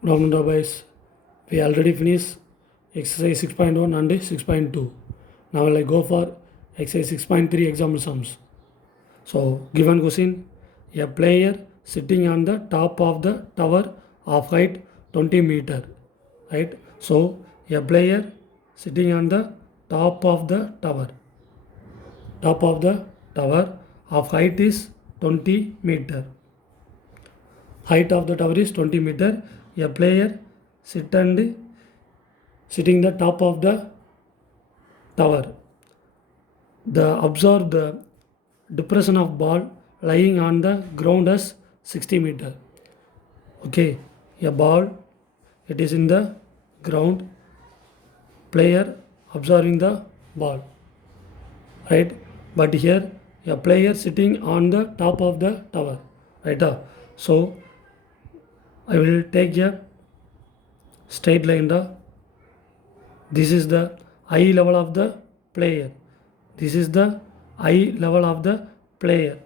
Good afternoon, boys. We already finished exercise 6.1 and 6.2. Now I'll go for exercise 6.3 example sums. So, given question, a player sitting on the top of the tower of height 20 meter, right? So, a player sitting on the top of the tower of height is 20 meter. Height of the tower is 20 meter. A player sitting the top of the tower. Observe the depression of ball lying on the ground as 60 meter. Okay, a ball, it is in the ground, player observing the ball, right? But here a player sitting on the top of the tower, right? So I will take a straight line. This is the eye level of the player. This is the eye level of the player,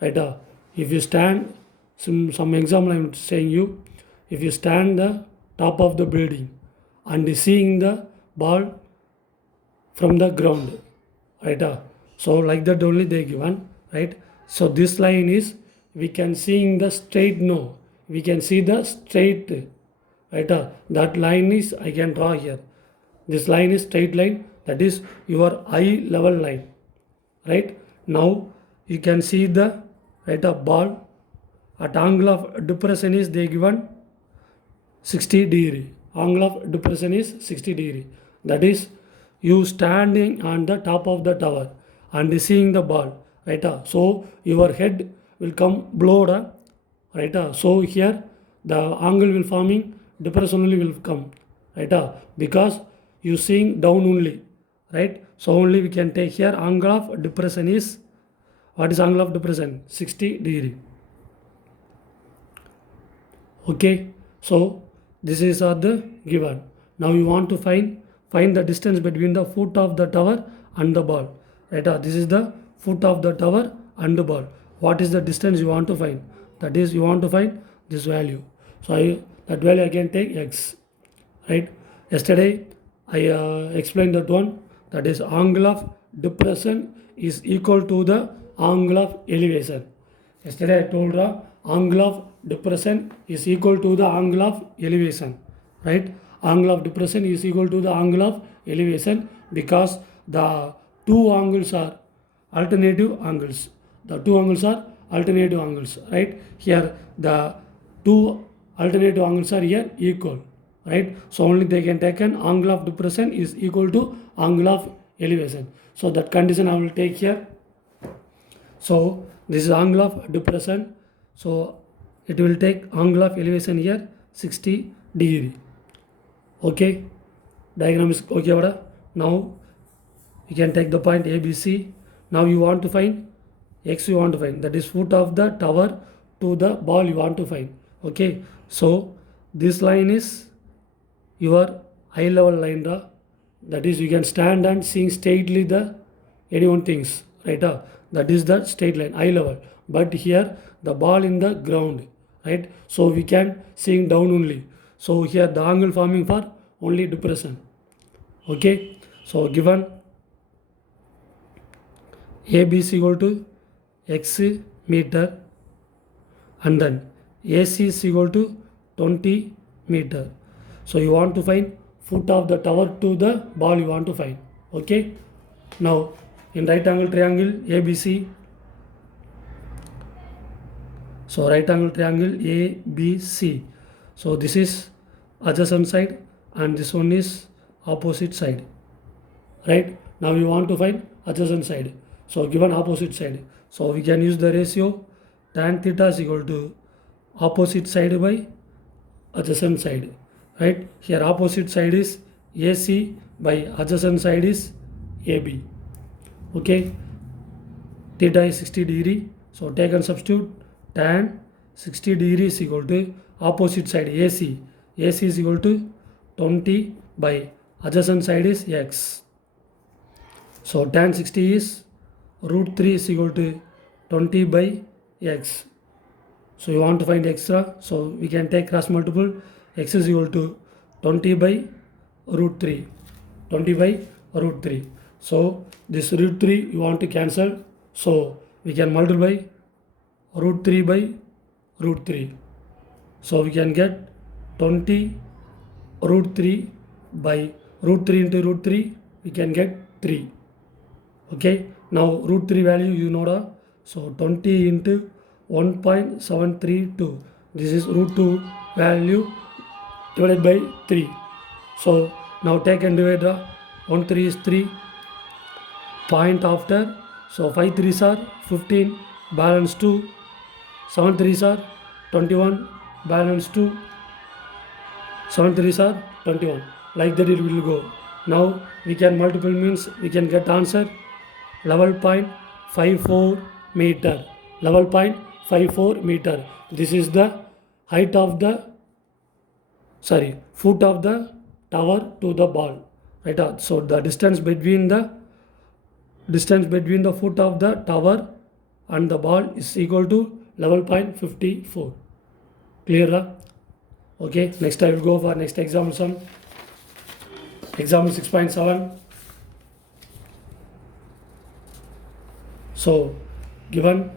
right? If you stand, some example I am saying you, if you stand the top of the building and seeing the ball from the ground, right? So like that only they given, right? So this line is, we can seeing the straight, no, we can see the straight, right? That line is, I can draw here. This line is straight line, that is your eye level line, right? Now you can see the, right, ball at angle of depression is they given 60 degree. Angle of depression is 60 degree. That is, you standing on the top of the tower and seeing the ball, right? So your head will come below, right? So here the angle will forming, depression only will come, right? Because you seeing down only, right? So only we can take here angle of depression is, what is angle of depression? 60 degree. Okay, so this is the given. Now you want to find the distance between the foot of the tower and the ball, right? This is the foot of the tower and the ball. What is the distance you want to find? That is, you want to find this value. So that value I can take x, right? Yesterday I explained that one, that is angle of depression is equal to the angle of elevation. Yesterday I told angle of depression is equal to the angle of elevation, right? Angle of depression is equal to the angle of elevation because the two angles are alternative angles. The two angles are alternative angles, right? Here the two alternative angles are here equal, right? So only they can take an angle of depression is equal to angle of elevation. So that condition I will take here. So this is angle of depression. So it will take angle of elevation here 60 degree. Okay, diagram is okay. Now you can take the point ABC. Now you want to find x, you want to find, that is foot of the tower to the ball you want to find. Okay, so this line is your eye level line, that is, you can stand and seeing straightly the anyone things, right? That is the straight line, eye level. But here the ball in the ground, right? So we can seeing down only. So here the angle forming for only depression. Okay, so given AB is equal to x meter and then AC is equal to 20 meter. So you want to find foot of the tower to the ball you want to find. Okay, now in right angle triangle ABC, so right angle triangle ABC, so this is adjacent side and this one is opposite side, right? Now you want to find adjacent side, so given opposite side, so we can use the ratio tan theta is equal to opposite side by adjacent side, right? Here opposite side is AC by adjacent side is AB. Okay, theta is 60 degree, so take and substitute tan 60 degree is equal to opposite side AC is equal to 20 by adjacent side is x. So tan 60 is root 3 is equal to 20 by x. So you want to find extra, so we can take cross multiple. X is equal to 20 by root 3. 20 by root 3. So this root 3 you want to cancel. So we can multiply root 3 by root 3. So we can get 20 root 3 by root 3 into root 3, we can get 3. Okay, now root 3 value you know da. So 20 into 1.732, this is root 2 value divided by 3. So now take and divide the 1 3 is 3 point after. So 5 3s are 15, balance 2, 7 3s are 21, balance 2, 7 3s are 21. Like that it will go. Now we can multiple means we can get answer 11.54 meter. 11.54 meter. This is the height of the foot of the tower to the ball. Right. So the distance between the foot of the tower and the ball is equal to 11.54. Clear? Okay, next I will go for next example sum. Example 6.7. So given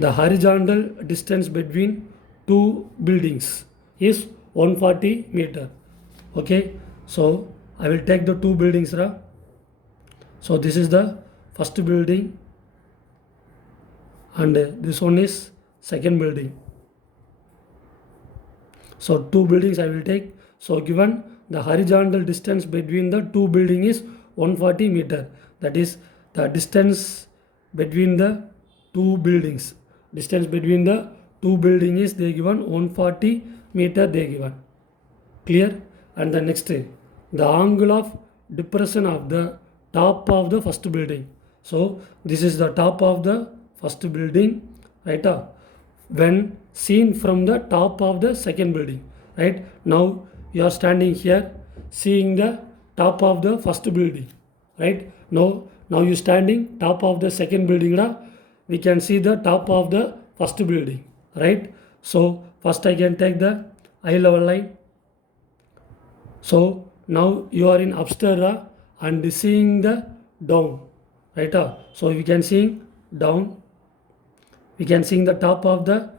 the horizontal distance between two buildings is 140 meter. Okay, so I will take the two buildings. So this is the first building and this one is second building. So two buildings I will take. So given the horizontal distance between the two buildings is 140 meter. That is the distance between the two buildings. Distance between the two buildings is they given 140 meter they given. Clear? And the next, the angle of depression of the top of the first building. So this is the top of the first building, right? When seen from the top of the second building, right? Now you are standing here seeing the top of the first building, right? Now you standing top of the second building. We can see the top of the first building, right? So first I can take the eye level line. So now you are in upstairs and seeing the down, right? So we can see down. We can see the top of the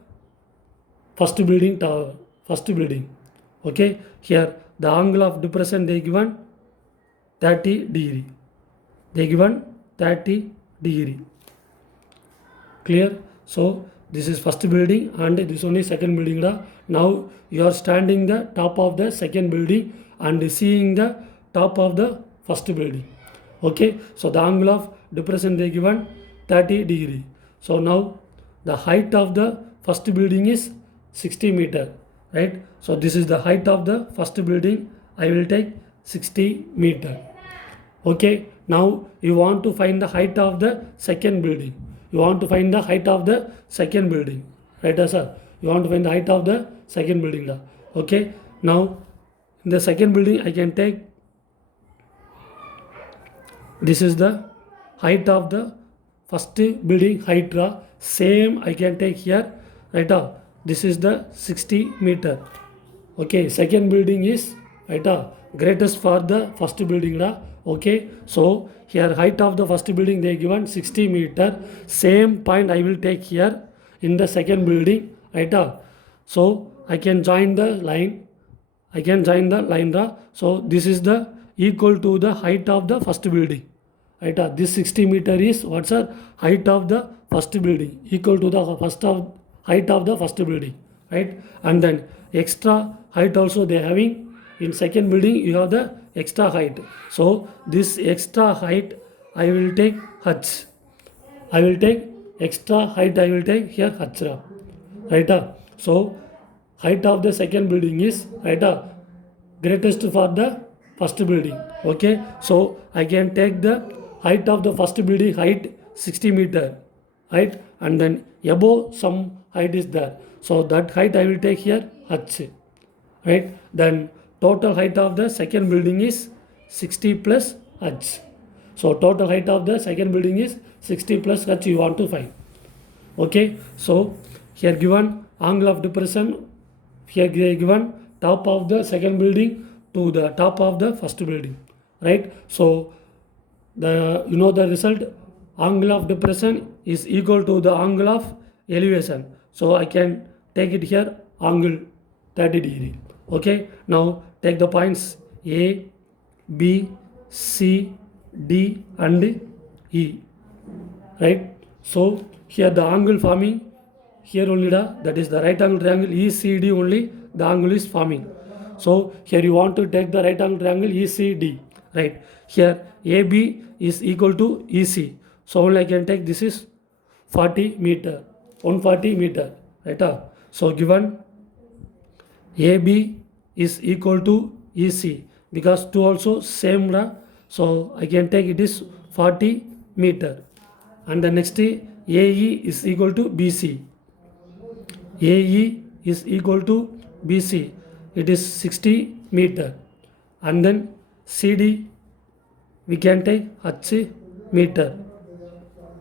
first building tower, first building. Okay, here the angle of depression they given 30 degree. They given 30 degree. Clear? So this is first building and this one is second building. Now you are standing the top of the second building and seeing the top of the first building. Okay, so the angle of depression they given 30 degree. So now the height of the first building is 60 meter, right? So this is the height of the first building. I will take 60 meter. Okay, now you want to find the height of the second building. You want to find the height of the second building, right, sir? You want to find the height of the second building. Okay, now in the second building I can take, this is the height of the first building height. Same I can take here, right? This is the 60 meter. Okay, second building is, right, greatest for the first building. Okay, so here height of the first building they given 60 meter. Same point I will take here in the second building, right? So I can join the line. I can join the line. So this is the equal to the height of the first building, right? This 60 meter is what's the height of the first building, equal to the height of the first building, right? And then extra height also they having. In second building you have the extra height. So this extra height I will take h. I will take extra height. I will take here h, right? So height of the second building is, right, greatest for the first building. Okay, so I can take the height of the first building height 60 meter, right? And then above some height is there. So that height I will take here h, right? Then total height of the second building is 60 plus h. So total height of the second building is 60 plus h you want to find. Okay, so here given angle of depression, here given top of the second building to the top of the first building, right? So the result, angle of depression is equal to the angle of elevation. So I can take it here, angle 30 degree. Okay, now take the points A, B, C, D and E, right? So here the angle forming here only, that is the right angle triangle ECD only, the angle is forming. So here you want to take the right angle triangle ECD, right? Here AB is equal to EC, so only I can take this is 40 meter, 140 meter, right? So given AB is equal to EC, because 2 also same, so I can take it is 40 meter. And the next AE is equal to BC. AE is equal to BC, it is 60 meter. And then CD we can take H meter.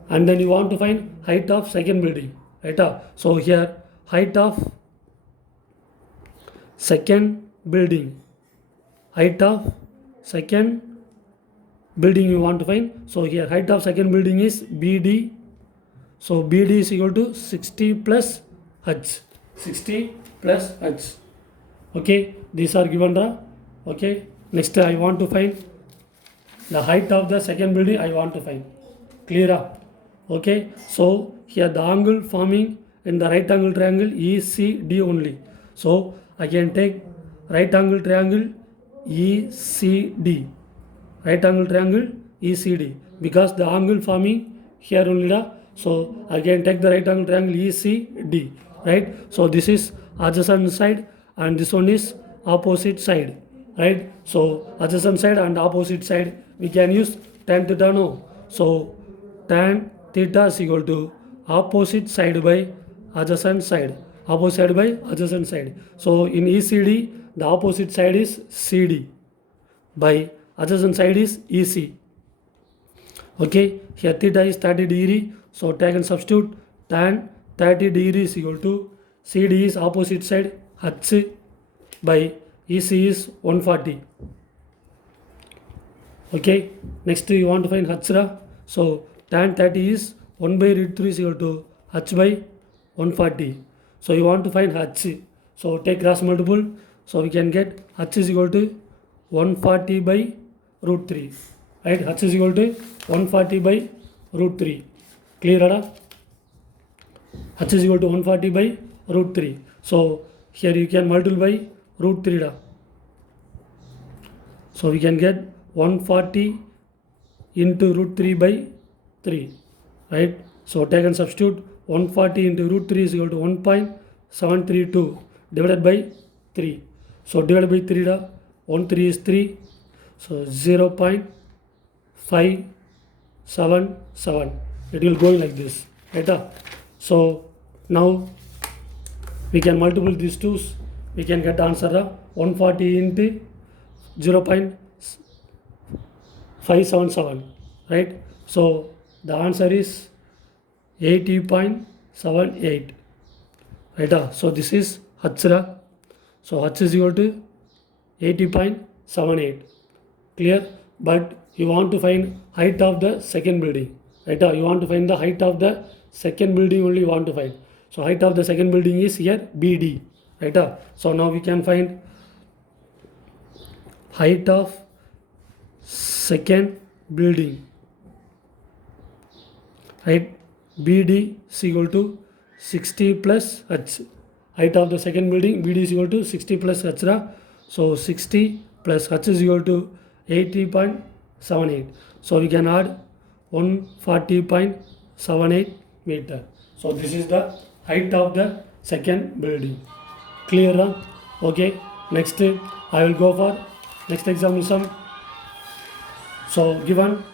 And then you want to find height of second building, right? So here height of second building, height of second building you want to find. So here height of second building is BD, so BD is equal to 60 plus H, 60 plus H. Okay, these are given, okay. Next I want to find the height of the second building, I want to find. Clear? Okay, so here the angle forming in the right angle triangle ECD only, so I can take right angle triangle ECD, right angle triangle ECD, because the angle forming here only, so I can take the right angle triangle ECD, right? So this is adjacent side and this one is opposite side, right? So adjacent side and opposite side we can use tan theta, no? So tan theta is equal to opposite side by adjacent side, opposite side by adjacent side. So in ECD the opposite side is CD by adjacent side is EC. Okay, here theta is 30 degree, so take and substitute tan 30 degree is equal to CD is opposite side H by EC is 140. Okay, next you want to find H, so tan 30 is 1 by root 3 is equal to H by 140. So you want to find H, so take cross multiple, so we can get H is equal to 140 by root 3, right? H is equal to 140 by root 3. Clear? H is equal to 140 by root 3. So here you can multiply by root 3. So we can get 140 into root 3 by 3, right? So take and substitute 140 into root 3 is equal to 1.732 divided by 3. So divided by 3, 1 3 is 3, so 0.577, it will go like this, right? So now we can multiply these two, we can get answer 140 into 0.577, right? So the answer is 80.78, right? So this is H, so H is equal to 80.78. Clear? But you want to find height of the second building, right? You want to find the height of the second building only you want to find. So height of the second building is here BD, right? So now we can find height of second building, right? BD is equal to 60 plus H. Height of the second building BD is equal to 60 plus H, so 60 plus H is equal to 80.78. So we can add 140.78 meter. So this is the height of the second building. Clear? Okay, next I will go for next example. So given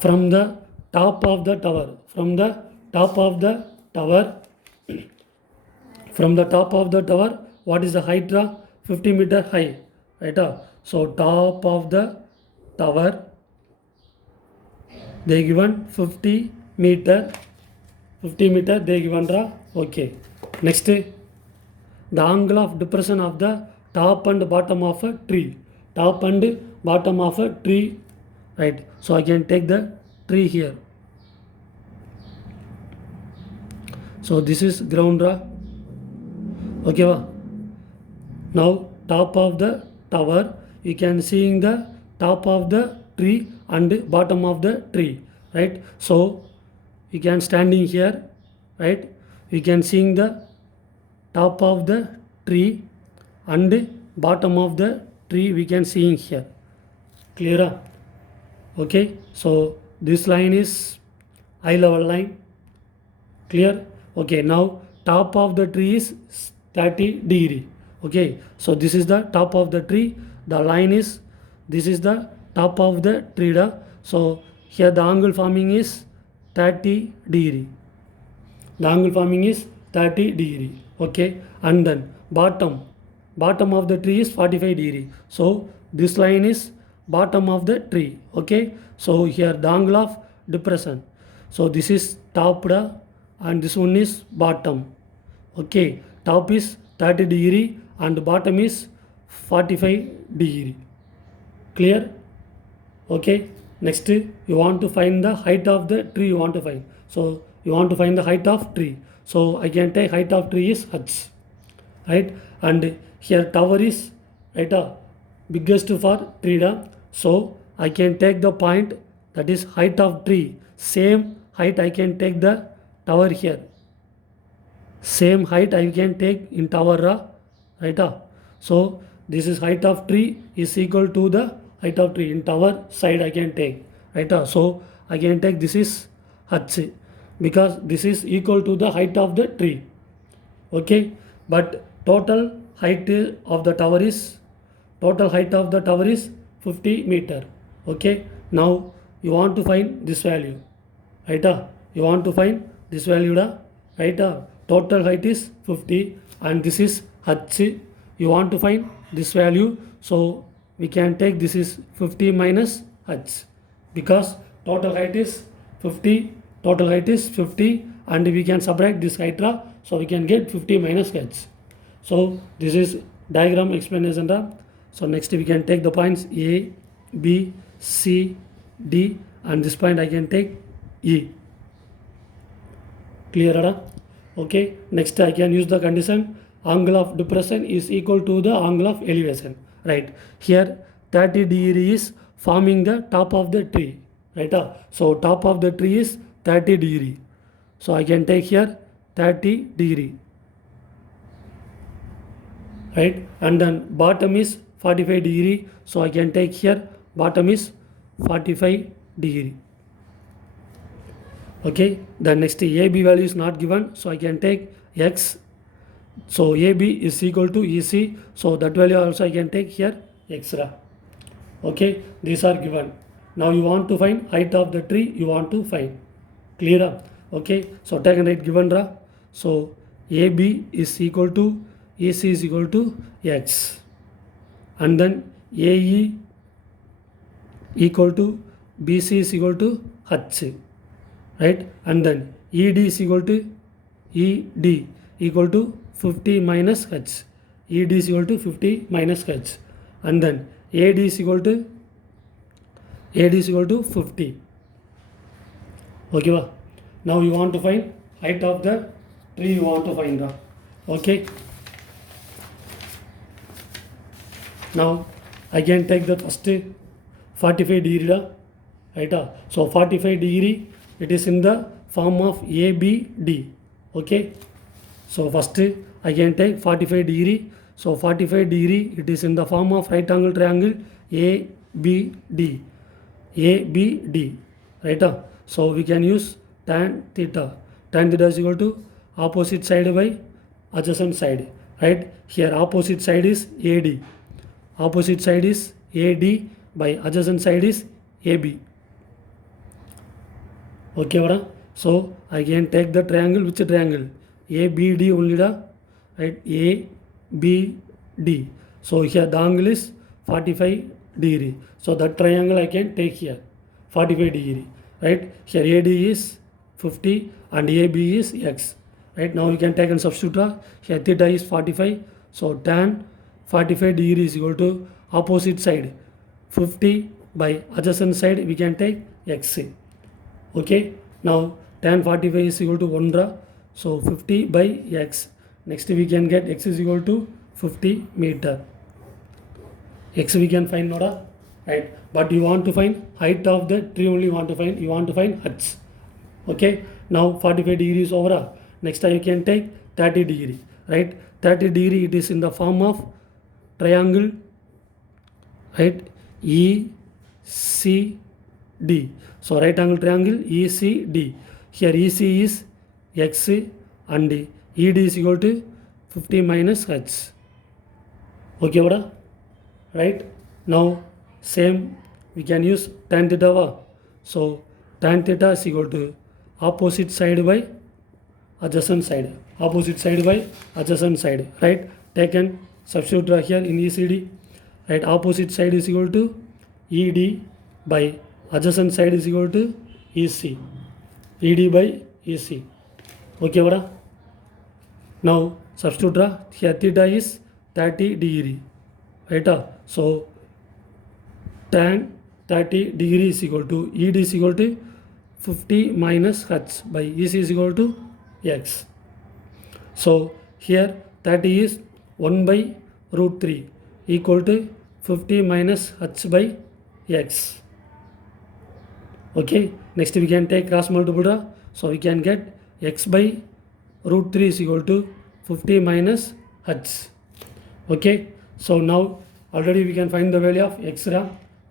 from the top of the tower, from the top of the tower, what is the height? 50 meter high, right? So top of the tower they given 50 meter 50 meter they given ra. Okay, next the angle of depression of the top and bottom of a tree, top and bottom of a tree, right? So I can take the tree here. So this is ground ra. Okay va? Now top of the tower you can seeing the top of the tree and bottom of the tree, right? So you can standing here, right? You can seeing the top of the tree and bottom of the tree we can seeing here. Clear? Okay, so this line is eye level line. Clear? Okay, now top of the tree is 30 degree. Okay, so this is the top of the tree, the line is, this is the top of the tree da. So here the angle forming is 30 degree, the angle forming is 30 degree. Okay, and then bottom of the tree is 45 degree. So this line is bottom of the tree. Okay, so here the angle of depression, so this is top da and this one is bottom. Okay, top is 30 degree and bottom is 45 degree. Clear? Okay, next you want to find the height of the tree, you want to find, so you want to find the height of tree. So I can take height of tree is h, right? And here tower is, right, biggest for tree da. So I can take the point, that is height of tree, same height I can take the tower here, same height I can take in tower ra, right? So this is height of tree is equal to the height of tree in tower side I can take, right? So I can take this is h because this is equal to the height of the tree. Okay, but total height of the tower is, total height of the tower is 50 meter. Okay, now you want to find this value, right? You want to find this value da, right? Total height is 50 and this is h, you want to find this value, so we can take this is 50 minus h because total height is 50, total height is 50 and we can subtract this height ra, so we can get 50 minus h. So this is diagram explanation ra. So next we can take the points A, B, C, D and this point I can take E. Clear ra? Okay, next I can use the condition angle of depression is equal to the angle of elevation, right? Here 30 degree is forming the top of the tree, right? So top of the tree is 30 degree, so I can take here 30 degree, right? And then bottom is 45 degree, so I can take here bottom is 45 degree. Okay, the next AB value is not given, so I can take x, so AB is equal to EC, so that value also I can take here x ra. Okay, these are given. Now you want to find height of the tree, you want to find. Clear? Okay, so take and write given ra. So AB is equal to EC is equal to x, and then AE equal to BC is equal to h, right? And then ED is equal to ED equal to 50 minus h, ED is equal to 50 minus h, and then AD is equal to 50. Okay ba? Now you want to find height of the tree, you want to find the. Okay, now I can take the first 45 degree da, right? So 45 degree it is in the form of ABD. Okay, so first I can take 45 degree, so 45 degree it is in the form of right angle triangle ABD, right? So we can use tan theta is equal to opposite side by adjacent side, right? Here opposite side is AD, opposite side is AD by adjacent side is AB. Okay vada? So I can take the triangle, which triangle? ABD only da, right? ABD. So here the angle is 45 degree, so that triangle I can take here 45 degree, right? Here AD is 50 and AB is x. Right, now you can take and substitute. Here theta is 45. So tan 45 degree is equal to opposite side 50 by adjacent side we can take x. Okay, now tan 45 is equal to 1. So 50 by x. Next we can get x is equal to 50 meter. X we can find Noda, right? But you want to find height of the tree only. You want to find h. Okay, now 45 degrees over. Next time you can take 30 degree, right? 30 degree it is in the form of triangle, right? ECD. So right angle triangle ECD. Here EC is x and ED is equal to 50 minus h. Okay, Vada? Right, now same we can use tan theta. So tan theta is equal to opposite side by adjacent side, right? Take and substitute here in ECD, right? Opposite side is equal to ED by adjacent side is equal to EC, ED by EC. Okay, Vada? Now substitute here theta is 30 degree, right? So tan 30 degree is equal to ED is equal to 50 minus h by EC is equal to x. So here 30 is 1 by root 3 equal to 50 minus h by x. Okay, next we can take cross multiple. So we can get x by root 3 is equal to 50 minus h. Okay, so now already we can find the value of x.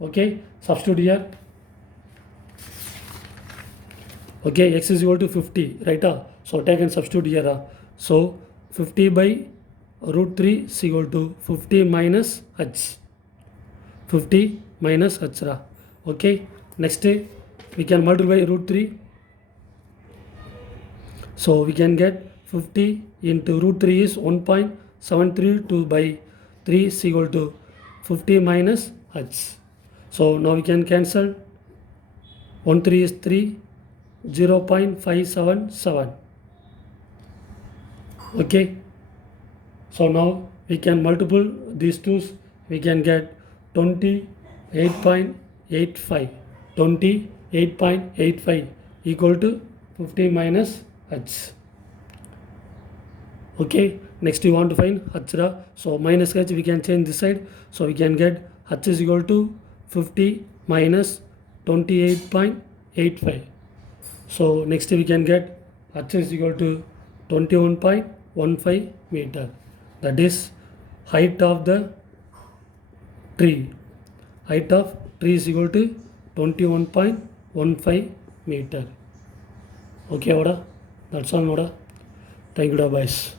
Okay, substitute here. Okay, x is equal to 50, right? So take and substitute here. So 50 by root 3 is equal to 50 minus h. 50 minus h. Okay, next we can multiply root 3. So we can get 50 into root 3 is 1.732 by 3 is equal to 50 minus h. So now we can cancel 1 3 is 3, 0.577. Okay, so now we can multiple these two, we can get 28.85 equal to 50 minus h. Okay, next you want to find h. So minus h we can change this side, so we can get h is equal to 50 minus 28.85. So next we can get h is equal to 21.15 meter. That is height of the tree. Height of tree is equal to 21.15 meter. Okay, Oda. That's all, Oda. Thank you, boys.